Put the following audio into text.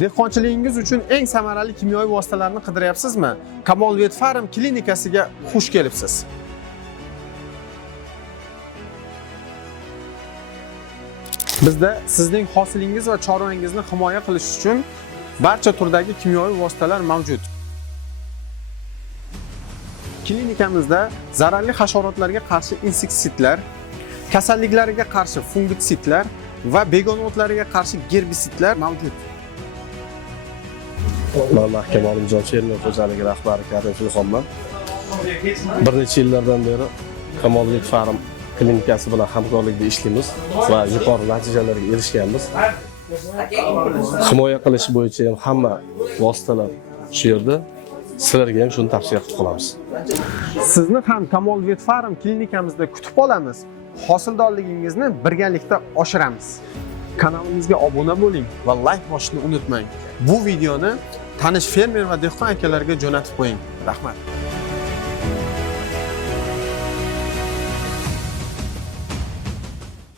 Dehqonchiligingiz uchun eng samarali kimyoviy vositalarni qidiryapsizmi? Kamol Vet Farm klinikasiga xush kelibsiz. Bizda sizning hosilingiz va chorvangizni himoya qilish uchun barcha turdagi kimyoviy vositalar mavjud. Klinikamizda zararli hasharotlarga qarshi insektitsidlar, kasalliklarga qarshi fungitsidlar va begona o'tlarga qarshi gerbisidlar mavjud. Men Mahkam Olimjon fermer xo'jaligi rahbari Karim Sulxonman. Bir necha yillardan beri Kamol Vet Farm klinikasi bilan hamkorlikda ishlaymiz va yuqori natijalarga erishganmiz. Himoya qilish bo'yicha ham hamma vositalar shu yerda. Sizlarga ham shuni tavsiya qilib qolamiz. Sizni ham Kamol Vet Farm klinikamizda kutib olamiz. Hosildorligingizni birgalikda oshiramiz. Kanalimizga obuna bo'ling va like bosishni unutmang. Bu videoni tanish fermer va dehqon akalarga jo'natib qo'ying. Rahmat.